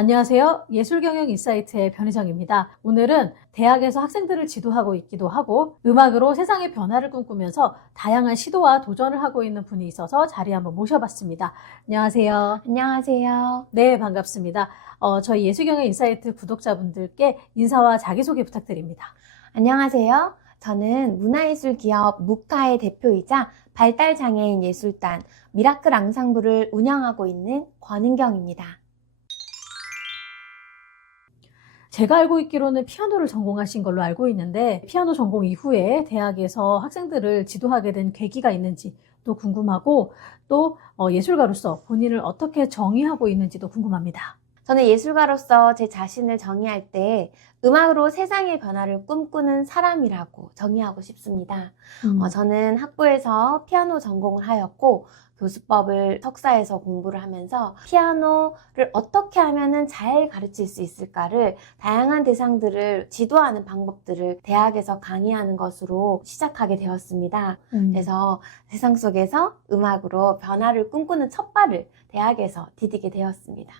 안녕하세요. 예술경영인사이트의 변희정입니다. 오늘은 대학에서 학생들을 지도하고 있기도 하고 음악으로 세상의 변화를 꿈꾸면서 다양한 시도와 도전을 하고 있는 분이 있어서 자리에 한번 모셔봤습니다. 안녕하세요. 안녕하세요. 네, 반갑습니다. 저희 예술경영인사이트 구독자분들께 인사와 자기소개 부탁드립니다. 안녕하세요. 저는 문화예술기업 무카의 대표이자 발달장애인 예술단 미라클 앙상블을 운영하고 있는 권은경입니다. 제가 알고 있기로는 피아노를 전공하신 걸로 알고 있는데 피아노 전공 이후에 대학에서 학생들을 지도하게 된 계기가 있는지 또 궁금하고 또 예술가로서 본인을 어떻게 정의하고 있는지도 궁금합니다. 저는 예술가로서 제 자신을 정의할 때 음악으로 세상의 변화를 꿈꾸는 사람이라고 정의하고 싶습니다. 저는 학부에서 피아노 전공을 하였고 교수법을 석사에서 공부를 하면서 피아노를 어떻게 하면 잘 가르칠 수 있을까를 다양한 대상들을 지도하는 방법들을 대학에서 강의하는 것으로 시작하게 되었습니다. 그래서 세상 속에서 음악으로 변화를 꿈꾸는 첫 발을 대학에서 디디게 되었습니다.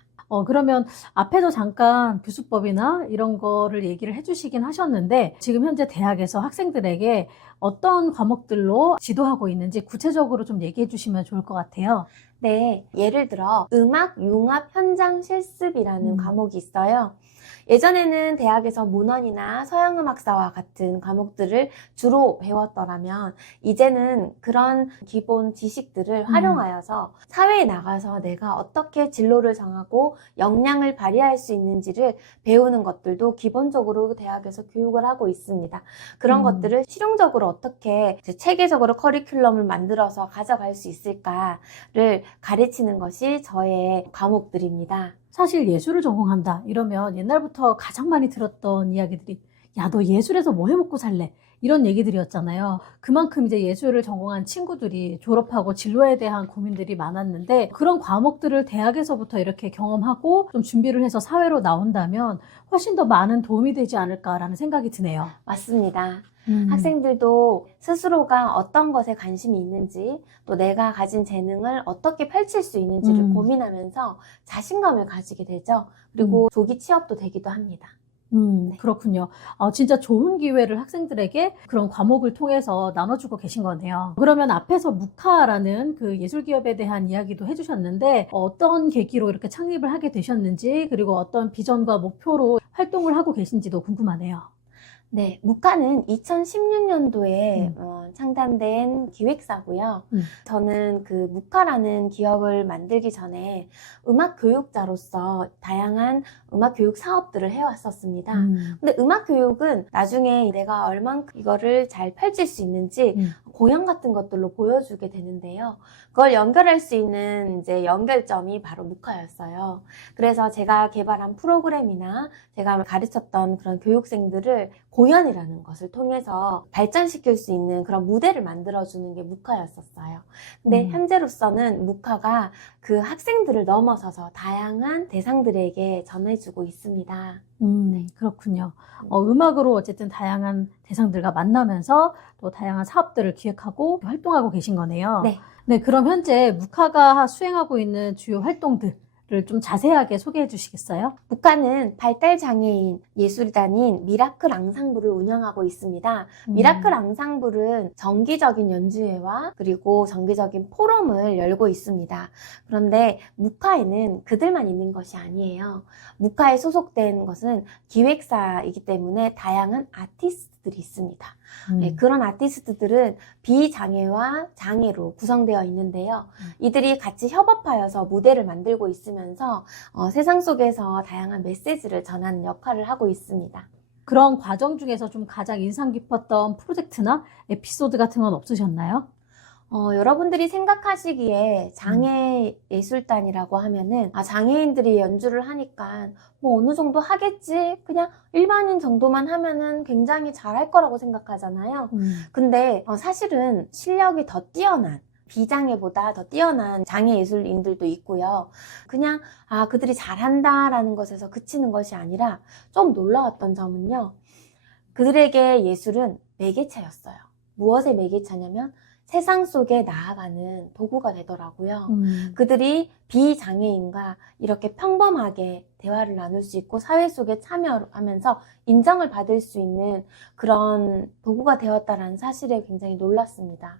그러면 앞에서 잠깐 교수법이나 이런 거를 얘기를 해주시긴 하셨는데 지금 현재 대학에서 학생들에게 어떤 과목들로 지도하고 있는지 구체적으로 좀 얘기해 주시면 좋을 것 같아요. 네, 예를 들어 음악 융합 현장 실습이라는 과목이 있어요. 예전에는 대학에서 문헌이나 서양음악사와 같은 과목들을 주로 배웠더라면 이제는 그런 기본 지식들을 활용하여서 사회에 나가서 내가 어떻게 진로를 정하고 역량을 발휘할 수 있는지를 배우는 것들도 기본적으로 대학에서 교육을 하고 있습니다. 그런 것들을 실용적으로 어떻게 체계적으로 커리큘럼을 만들어서 가져갈 수 있을까를 가르치는 것이 저의 과목들입니다. 사실 예술을 전공한다 이러면 옛날부터 가장 많이 들었던 이야기들이 야, 너 예술에서 뭐 해먹고 살래? 이런 얘기들이었잖아요. 그만큼 이제 예술을 전공한 친구들이 졸업하고 진로에 대한 고민들이 많았는데 그런 과목들을 대학에서부터 이렇게 경험하고 좀 준비를 해서 사회로 나온다면 훨씬 더 많은 도움이 되지 않을까라는 생각이 드네요. 맞습니다. 학생들도 스스로가 어떤 것에 관심이 있는지 또 내가 가진 재능을 어떻게 펼칠 수 있는지를 고민하면서 자신감을 가지게 되죠. 그리고 조기 취업도 되기도 합니다. 네. 그렇군요. 진짜 좋은 기회를 학생들에게 그런 과목을 통해서 나눠주고 계신 거네요. 그러면 앞에서 무카라는 그 예술기업에 대한 이야기도 해주셨는데 어떤 계기로 이렇게 창립을 하게 되셨는지 그리고 어떤 비전과 목표로 활동을 하고 계신지도 궁금하네요. 네, 무카는 2016년도에 창단된 기획사고요. 저는 그 무카라는 기업을 만들기 전에 음악 교육자로서 다양한 음악 교육 사업들을 해왔었습니다. 근데 음악 교육은 나중에 내가 얼만큼 이거를 잘 펼칠 수 있는지 공연 같은 것들로 보여주게 되는데요. 그걸 연결할 수 있는 이제 연결점이 바로 무카였어요. 그래서 제가 개발한 프로그램이나 제가 가르쳤던 그런 교육생들을 공연이라는 것을 통해서 발전시킬 수 있는 그런 무대를 만들어주는 게 무카였었어요. 근데 현재로서는 무카가 그 학생들을 넘어서서 다양한 대상들에게 전해주고 있습니다. 그렇군요. 음악으로 어쨌든 다양한 대상들과 만나면서 또 다양한 사업들을 기획하고 활동하고 계신 거네요. 네. 네, 그럼 현재 무카가 수행하고 있는 주요 활동들을 좀 자세하게 소개해 주시겠어요? 무카는 발달장애인 예술단인 미라클 앙상블을 운영하고 있습니다. 미라클 앙상블은 정기적인 연주회와 그리고 정기적인 포럼을 열고 있습니다. 그런데 무카에는 그들만 있는 것이 아니에요. 무카에 소속된 것은 기획사이기 때문에 다양한 아티스트들이 있습니다. 네, 그런 아티스트들은 비장애와 장애로 구성되어 있는데요. 이들이 같이 협업하여서 무대를 만들고 있으면서 세상 속에서 다양한 메시지를 전하는 역할을 하고 있습니다. 그런 과정 중에서 좀 가장 인상 깊었던 프로젝트나 에피소드 같은 건 없으셨나요? 여러분들이 생각하시기에 장애 예술단이라고 하면은 장애인들이 연주를 하니까 뭐 어느 정도 하겠지, 그냥 일반인 정도만 하면은 굉장히 잘할 거라고 생각하잖아요. 근데 사실은 실력이 더 뛰어난, 비장애보다 더 뛰어난 장애 예술인들도 있고요. 그냥 그들이 잘한다라는 것에서 그치는 것이 아니라 좀 놀라웠던 점은요, 그들에게 예술은 매개체였어요. 무엇의 매개체냐면 세상 속에 나아가는 도구가 되더라고요. 음. 그들이 비장애인과 이렇게 평범하게 대화를 나눌 수 있고 사회 속에 참여하면서 인정을 받을 수 있는 그런 도구가 되었다라는 사실에 굉장히 놀랐습니다.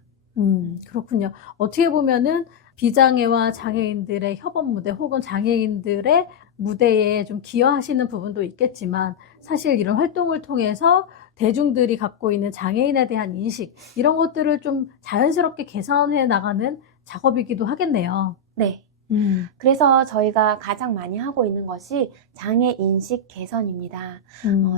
그렇군요. 어떻게 보면은 비장애와 장애인들의 협업 무대 혹은 장애인들의 무대에 좀 기여하시는 부분도 있겠지만 사실 이런 활동을 통해서 대중들이 갖고 있는 장애인에 대한 인식 이런 것들을 좀 자연스럽게 개선해 나가는 작업이기도 하겠네요. 네. 음. 그래서 저희가 가장 많이 하고 있는 것이 장애인식 개선입니다.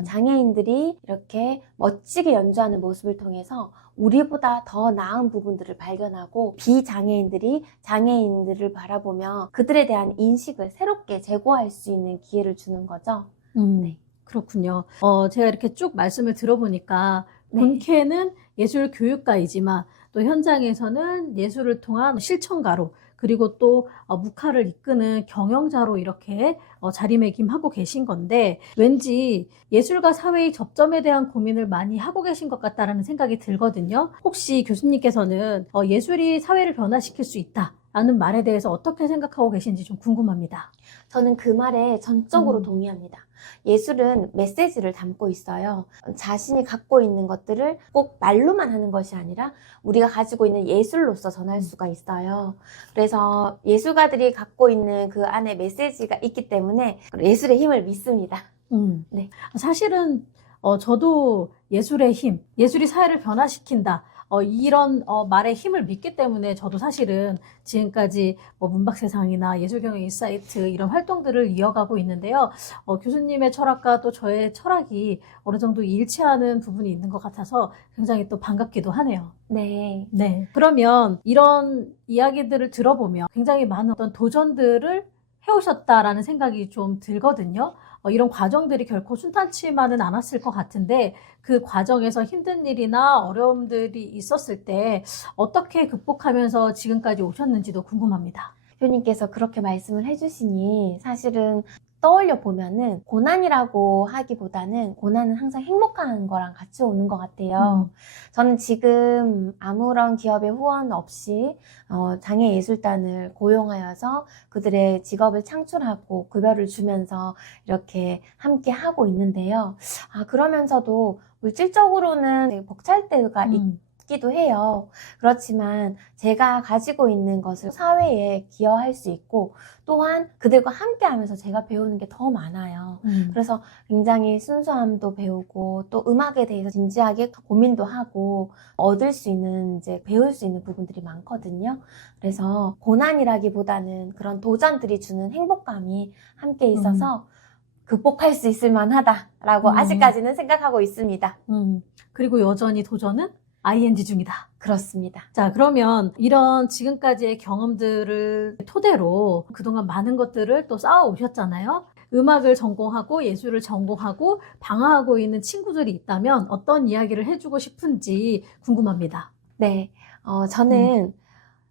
장애인들이 이렇게 멋지게 연주하는 모습을 통해서 우리보다 더 나은 부분들을 발견하고 비장애인들이 장애인들을 바라보며 그들에 대한 인식을 새롭게 재고할 수 있는 기회를 주는 거죠. 네. 그렇군요. 제가 이렇게 쭉 말씀을 들어보니까 네. 본캐는 예술 교육가이지만 또 현장에서는 예술을 통한 실천가로 그리고 또 묵화를 이끄는 경영자로 이렇게 자리매김하고 계신 건데 왠지 예술과 사회의 접점에 대한 고민을 많이 하고 계신 것 같다라는 생각이 들거든요. 혹시 교수님께서는 예술이 사회를 변화시킬 수 있다라는 말에 대해서 어떻게 생각하고 계신지 좀 궁금합니다. 저는 그 말에 전적으로 음. 동의합니다. 예술은 메시지를 담고 있어요. 자신이 갖고 있는 것들을 꼭 말로만 하는 것이 아니라 우리가 가지고 있는 예술로서 전할 수가 있어요. 그래서 예술가들이 갖고 있는 그 안에 메시지가 있기 때문에 예술의 힘을 믿습니다. 네. 사실은 저도 예술의 힘, 예술이 사회를 변화시킨다. 이런 말에 힘을 믿기 때문에 저도 사실은 지금까지 뭐 문박세상이나 예술경영 인사이트 이런 활동들을 이어가고 있는데요. 교수님의 철학과 또 저의 철학이 어느 정도 일치하는 부분이 있는 것 같아서 굉장히 또 반갑기도 하네요. 네. 네. 그러면 이런 이야기들을 들어보면 굉장히 많은 어떤 도전들을 해오셨다라는 생각이 좀 들거든요. 이런 과정들이 결코 순탄치만은 않았을 것 같은데 그 과정에서 힘든 일이나 어려움들이 있었을 때 어떻게 극복하면서 지금까지 오셨는지도 궁금합니다. 대표님께서 그렇게 말씀을 해주시니 사실은 떠올려 보면은 고난이라고 하기보다는 고난은 항상 행복한 거랑 같이 오는 것 같아요. 저는 지금 아무런 기업의 후원 없이 장애예술단을 고용하여서 그들의 직업을 창출하고 급여를 주면서 이렇게 함께 하고 있는데요. 그러면서도 물질적으로는 되게 벅찰 때가 있기도 해요. 그렇지만 제가 가지고 있는 것을 사회에 기여할 수 있고 또한 그들과 함께 하면서 제가 배우는 게 더 많아요. 그래서 굉장히 순수함도 배우고 또 음악에 대해서 진지하게 고민도 하고 얻을 수 있는 이제 배울 수 있는 부분들이 많거든요. 그래서 고난이라기보다는 그런 도전들이 주는 행복감이 함께 있어서 극복할 수 있을 만하다라고 아직까지는 생각하고 있습니다. 그리고 여전히 도전은 ING 중이다. 그렇습니다. 자, 그러면 이런 지금까지의 경험들을 토대로 그동안 많은 것들을 또 쌓아 오셨잖아요. 음악을 전공하고 예술을 전공하고 방황하고 있는 친구들이 있다면 어떤 이야기를 해주고 싶은지 궁금합니다. 네, 저는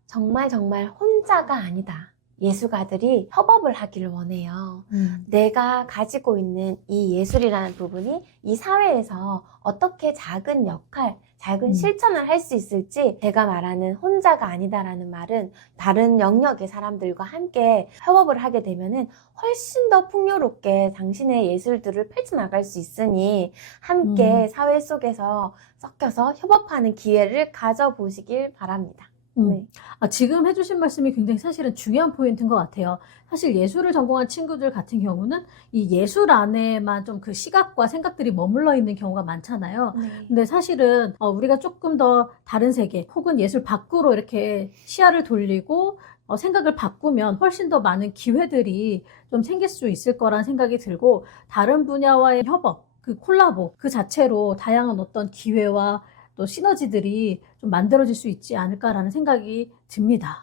정말 혼자가 아니다. 예술가들이 협업을 하기를 원해요. 내가 가지고 있는 이 예술이라는 부분이 이 사회에서 어떻게 작은 역할, 작은 실천을 할 수 있을지 제가 말하는 혼자가 아니다라는 말은 다른 영역의 사람들과 함께 협업을 하게 되면은 훨씬 더 풍요롭게 당신의 예술들을 펼쳐나갈 수 있으니 함께 사회 속에서 섞여서 협업하는 기회를 가져보시길 바랍니다. 네. 지금 해주신 말씀이 굉장히 사실은 중요한 포인트인 것 같아요. 사실 예술을 전공한 친구들 같은 경우는 이 예술 안에만 좀 그 시각과 생각들이 머물러 있는 경우가 많잖아요. 네. 근데 사실은 우리가 조금 더 다른 세계 혹은 예술 밖으로 이렇게 시야를 돌리고 생각을 바꾸면 훨씬 더 많은 기회들이 좀 생길 수 있을 거란 생각이 들고 다른 분야와의 협업, 그 콜라보 그 자체로 다양한 어떤 기회와 또 시너지들이 좀 만들어질 수 있지 않을까라는 생각이 듭니다.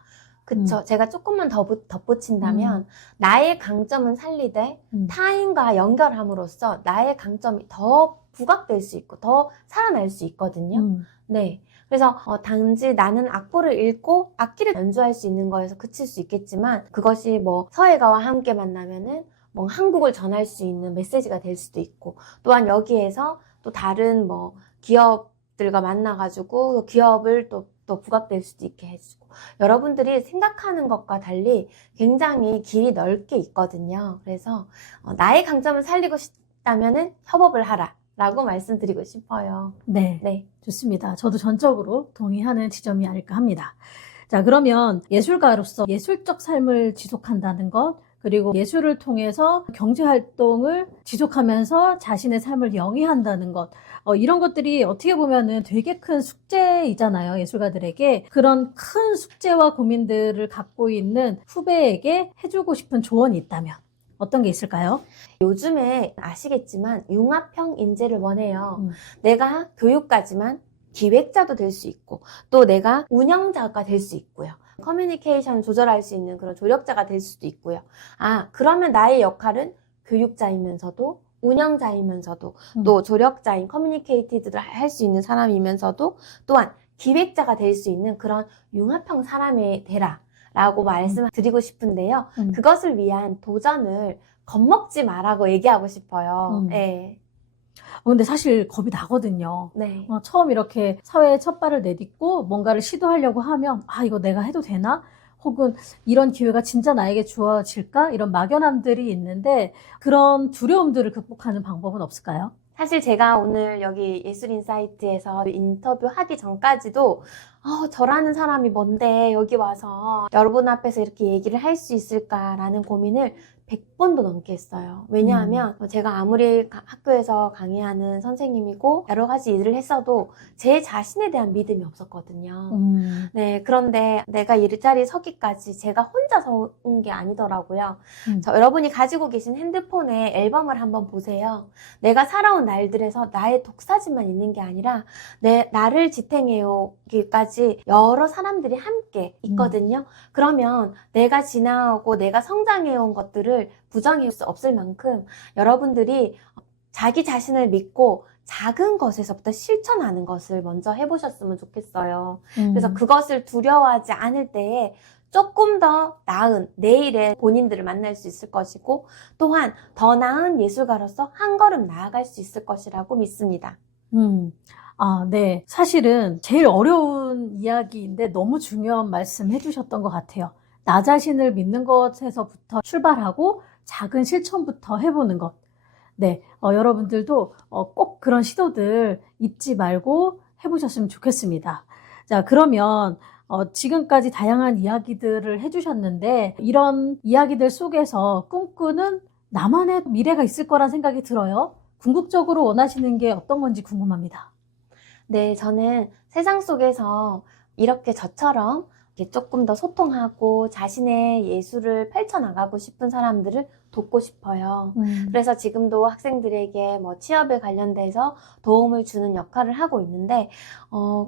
그쵸. 제가 조금만 더 덧붙인다면 나의 강점은 살리되 타인과 연결함으로써 나의 강점이 더 부각될 수 있고 더 살아날 수 있거든요. 네. 그래서 단지 나는 악보를 읽고 악기를 연주할 수 있는 거에서 그칠 수 있겠지만 그것이 뭐 서예가와 함께 만나면은 뭐 한국을 전할 수 있는 메시지가 될 수도 있고 또한 여기에서 또 다른 뭐 기업들과 만나가지고 기업을 또 또 부각될 수도 있게 해주고, 여러분들이 생각하는 것과 달리 굉장히 길이 넓게 있거든요. 그래서 나의 강점을 살리고 싶다면은 협업을 하라 라고 말씀드리고 싶어요. 네, 네. 좋습니다. 저도 전적으로 동의하는 지점이 아닐까 합니다. 자, 그러면 예술가로서 예술적 삶을 지속한다는 것, 그리고 예술을 통해서 경제활동을 지속하면서 자신의 삶을 영위한다는 것, 이런 것들이 어떻게 보면은 되게 큰 숙제이잖아요, 예술가들에게. 그런 큰 숙제와 고민들을 갖고 있는 후배에게 해주고 싶은 조언이 있다면 어떤 게 있을까요? 요즘에 아시겠지만 융합형 인재를 원해요. 음. 내가 교육가지만 기획자도 될 수 있고, 또 내가 운영자가 될 수 있고요. 커뮤니케이션 조절할 수 있는 그런 조력자가 될 수도 있고요. 그러면 나의 역할은 교육자이면서도 운영자이면서도 또 조력자인 커뮤니케이티드를 할 수 있는 사람이면서도 또한 기획자가 될 수 있는 그런 융합형 사람이 되라 라고 말씀드리고 싶은데요. 그것을 위한 도전을 겁먹지 마라고 얘기하고 싶어요. 네. 근데 사실 겁이 나거든요. 네. 처음 이렇게 사회에 첫 발을 내딛고 뭔가를 시도하려고 하면 이거 내가 해도 되나? 혹은 이런 기회가 진짜 나에게 주어질까? 이런 막연함들이 있는데 그런 두려움들을 극복하는 방법은 없을까요? 사실 제가 오늘 여기 예술인사이트에서 인터뷰하기 전까지도 저라는 사람이 뭔데 여기 와서 여러분 앞에서 이렇게 얘기를 할 수 있을까라는 고민을 100번도 넘게 했어요. 왜냐하면 제가 아무리 학교에서 강의하는 선생님이고 여러 가지 일을 했어도 제 자신에 대한 믿음이 없었거든요. 네, 그런데 내가 이 자리에 서기까지 제가 혼자 서 온 게 아니더라고요. 여러분이 가지고 계신 핸드폰에 앨범을 한번 보세요. 내가 살아온 날들에서 나의 독사진만 있는 게 아니라 나를 지탱해 오기까지 여러 사람들이 함께 있거든요. 그러면 내가 지나오고 내가 성장해 온 것들을 부정할 수 없을 만큼 여러분들이 자기 자신을 믿고 작은 것에서부터 실천하는 것을 먼저 해보셨으면 좋겠어요. 그래서 그것을 두려워하지 않을 때에 조금 더 나은 내일의 본인들을 만날 수 있을 것이고, 또한 더 나은 예술가로서 한 걸음 나아갈 수 있을 것이라고 믿습니다. 네. 사실은 제일 어려운 이야기인데 너무 중요한 말씀 해주셨던 것 같아요. 나 자신을 믿는 것에서부터 출발하고 작은 실천부터 해보는 것. 네. 여러분들도 꼭 그런 시도들 잊지 말고 해보셨으면 좋겠습니다. 자, 그러면 지금까지 다양한 이야기들을 해주셨는데 이런 이야기들 속에서 꿈꾸는 나만의 미래가 있을 거란 생각이 들어요. 궁극적으로 원하시는 게 어떤 건지 궁금합니다. 네, 저는 세상 속에서 이렇게 저처럼 조금 더 소통하고 자신의 예술을 펼쳐나가고 싶은 사람들을 돕고 싶어요. 그래서 지금도 학생들에게 취업에 관련돼서 도움을 주는 역할을 하고 있는데,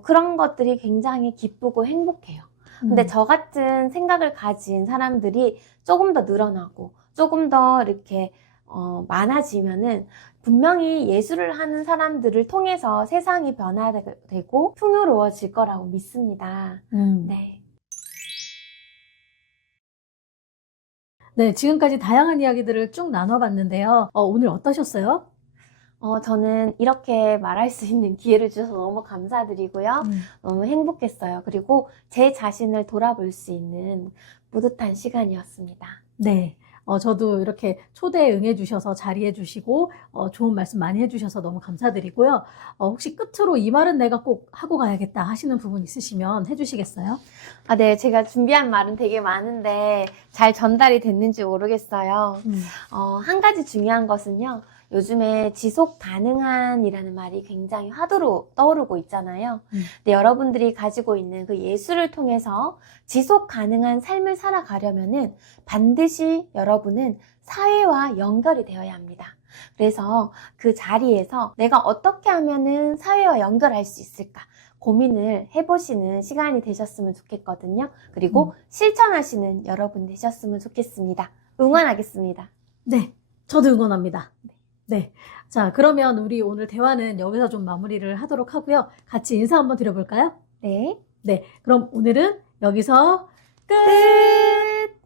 그런 것들이 굉장히 기쁘고 행복해요. 근데 저 같은 생각을 가진 사람들이 조금 더 늘어나고 조금 더 이렇게 많아지면은 분명히 예술을 하는 사람들을 통해서 세상이 변화되고 풍요로워질 거라고 믿습니다. 네. 네, 지금까지 다양한 이야기들을 쭉 나눠봤는데요. 오늘 어떠셨어요? 저는 이렇게 말할 수 있는 기회를 주셔서 너무 감사드리고요. 너무 행복했어요. 그리고 제 자신을 돌아볼 수 있는 뿌듯한 시간이었습니다. 네. 저도 이렇게 초대에 응해주셔서 자리해주시고, 좋은 말씀 많이 해주셔서 너무 감사드리고요. 혹시 끝으로 이 말은 내가 꼭 하고 가야겠다 하시는 부분 있으시면 해주시겠어요? 네. 제가 준비한 말은 되게 많은데 잘 전달이 됐는지 모르겠어요. 한 가지 중요한 것은요. 요즘에 지속 가능한이라는 말이 굉장히 화두로 떠오르고 있잖아요. 근데 여러분들이 가지고 있는 그 예술을 통해서 지속 가능한 삶을 살아가려면은 반드시 여러분은 사회와 연결이 되어야 합니다. 그래서 그 자리에서 내가 어떻게 하면은 사회와 연결할 수 있을까? 고민을 해보시는 시간이 되셨으면 좋겠거든요. 그리고 실천하시는 여러분 되셨으면 좋겠습니다. 응원하겠습니다. 네, 저도 응원합니다. 네. 자, 그러면 우리 오늘 대화는 여기서 좀 마무리를 하도록 하고요. 같이 인사 한번 드려볼까요? 네. 네. 그럼 오늘은 여기서 끝! 끝!